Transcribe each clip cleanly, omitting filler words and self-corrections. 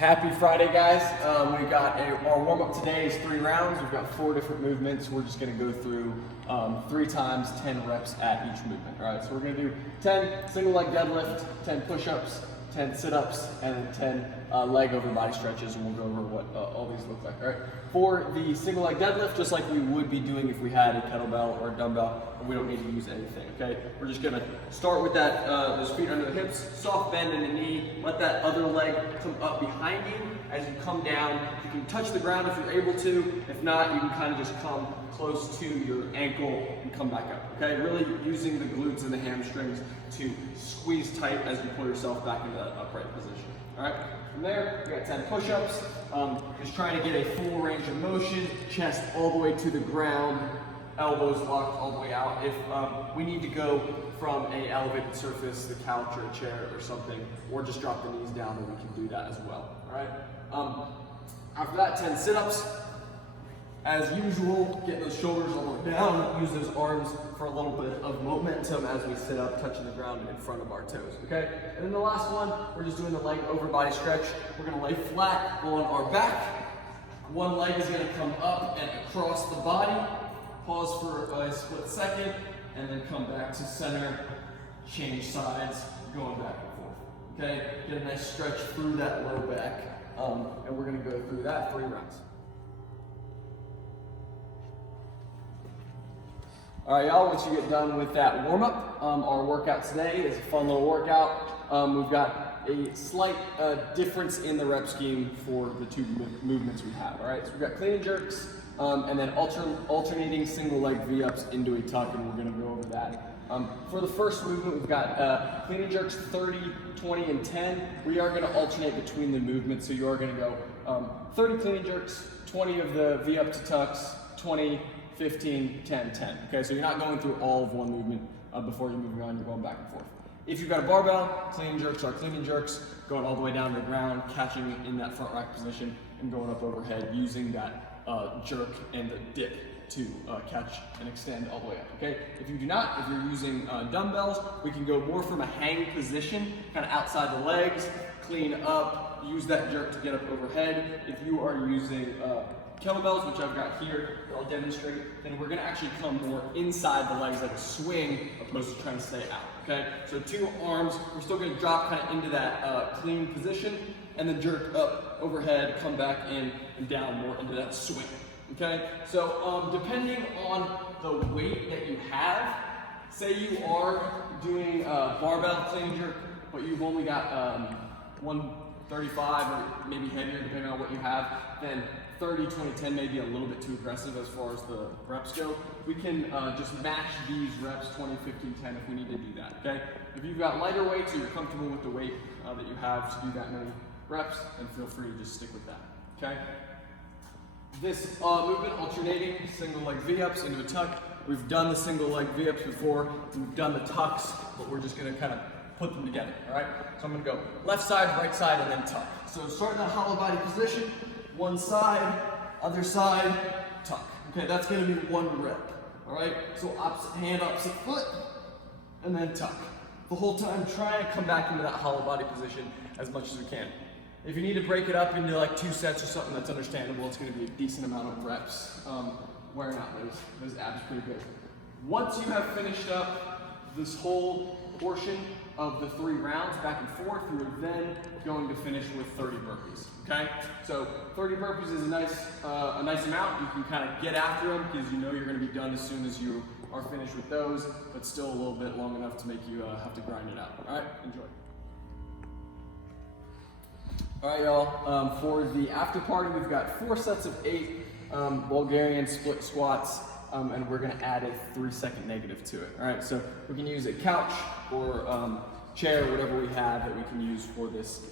Happy Friday, guys. We got our warm-up today is 3 rounds. We've got 4 different movements. We're just gonna go through 3 times 10 reps at each movement. All right, so we're gonna do 10 single leg deadlift, 10 push-ups, 10 sit-ups, and then 10 leg over body stretches, and we'll go over what all these look like. All right, for the single leg deadlift, just like we would be doing if we had a kettlebell or a dumbbell, we don't need to use anything, okay? We're just gonna start with that, those feet under the hips, soft bend in the knee, let that other leg come up behind you. As you come down, you can touch the ground if you're able to. If not, you can kind of just come close to your ankle and come back up, okay? Really using the glutes and the hamstrings to squeeze tight as you pull yourself back into that upright position, all right? From there, we got 10 push-ups. Just trying to get a full range of motion, chest all the way to the ground, elbows locked all the way out. If we need to go from an elevated surface, the couch or a chair or something, or just drop the knees down, then we can do that as well, all right? After that, 10 sit-ups. As usual, get those shoulders all the way down, use those arms for a little bit of momentum as we sit up, touching the ground in front of our toes, okay? And then the last one, we're just doing the leg over body stretch. We're gonna lay flat on our back. One leg is gonna come up and across the body. Pause for a split second, and then come back to center, change sides, going back and forth, okay? Get a nice stretch through that low back, and we're gonna go through that 3 rounds. All right, y'all, once you get done with that warm-up, our workout today is a fun little workout. We've got a slight difference in the rep scheme for the 2 movements we have, all right? So we've got clean and jerks, and then alternating single leg V-ups into a tuck, and we're gonna go over that. For the first movement, we've got clean and jerks 30, 20, and 10. We are gonna alternate between the movements, so you are gonna go 30 clean and jerks, 20 of the V-up to tucks, 20, 15, 10, 10. Okay, so you're not going through all of one movement before you're moving on, you're going back and forth. If you've got a barbell, clean and jerks are clean and jerks, going all the way down to the ground, catching in that front rack position, and going up overhead using that jerk and the dip to catch and extend all the way up, okay? If you do not, if you're using dumbbells, we can go more from a hang position, kind of outside the legs, clean up, use that jerk to get up overhead. If you are using kettlebells, which I've got here, that I'll demonstrate, then we're gonna actually come more inside the legs like a swing, opposed to trying to stay out, okay? So 2 arms, we're still gonna drop kind of into that clean position, and then jerk up overhead, come back in, and down more into that swing, okay? So depending on the weight that you have, say you are doing barbell clean jerk, but you've only got 135 or maybe heavier, depending on what you have, then 30, 20, 10 may be a little bit too aggressive as far as the reps go. We can just match these reps, 20, 15, 10 if we need to do that, okay? If you've got lighter weights or you're comfortable with the weight that you have to do that many reps, then feel free to just stick with that, okay? This movement, alternating single leg V-ups into a tuck. We've done the single leg V-ups before, we've done the tucks, but we're just gonna kind of put them together, all right? So I'm gonna go left side, right side, and then tuck. So start in that hollow body position, one side, other side, tuck. Okay, that's gonna be 1 rep, all right? So opposite hand, opposite foot, and then tuck. The whole time, try and come back into that hollow body position as much as we can. If you need to break it up into like 2 sets or something, that's understandable. It's gonna be a decent amount of reps, wearing out those abs pretty good. Once you have finished up this whole portion of the 3 rounds back and forth, you're then going to finish with 30 burpees, okay? So 30 burpees is a nice amount. You can kind of get after them because you know you're gonna be done as soon as you are finished with those, but still a little bit long enough to make you have to grind it out. All right, enjoy. All right, y'all, for the after party, we've got 4 sets of 8 Bulgarian split squats, and we're gonna add a 3-second negative to it. All right, so we can use a couch or chair, whatever we have that we can use for this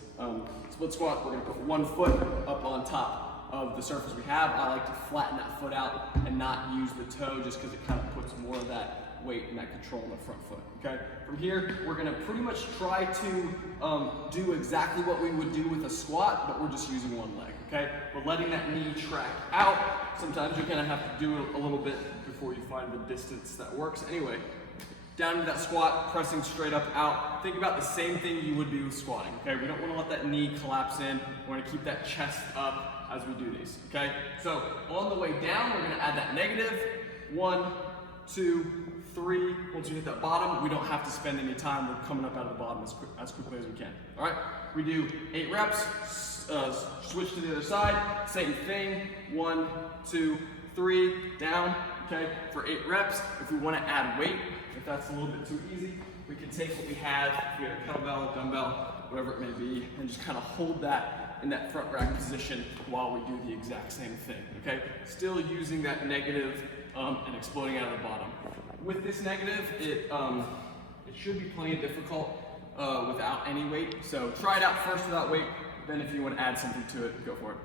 split squat. We're gonna put 1 foot up on top of the surface we have. I like to flatten that foot out and not use the toe just because it kind of puts more of that weight and that control on the front foot, okay? From here, we're gonna pretty much try to do exactly what we would do with a squat, but we're just using 1 leg, okay? We're letting that knee track out. Sometimes you're gonna have to do it a little bit before you find the distance that works. Anyway, Down into that squat, pressing straight up, out. Think about the same thing you would be with squatting, okay? We don't wanna let that knee collapse in. We wanna keep that chest up as we do these, okay? So on the way down, we're gonna add that negative. 1, 2, 3. Once we hit that bottom, we don't have to spend any time. We're coming up out of the bottom as quickly as we can, all right? We do 8 reps, switch to the other side, same thing. 1, 2, 3, down, okay? For 8 reps, if we wanna add weight, if that's a little bit too easy, we can take what we have, if we have a kettlebell, dumbbell, whatever it may be, and just kind of hold that in that front rack position while we do the exact same thing, okay? Still using that negative and exploding out of the bottom. With this negative, it should be plenty difficult without any weight, so try it out first without weight, then if you want to add something to it, go for it.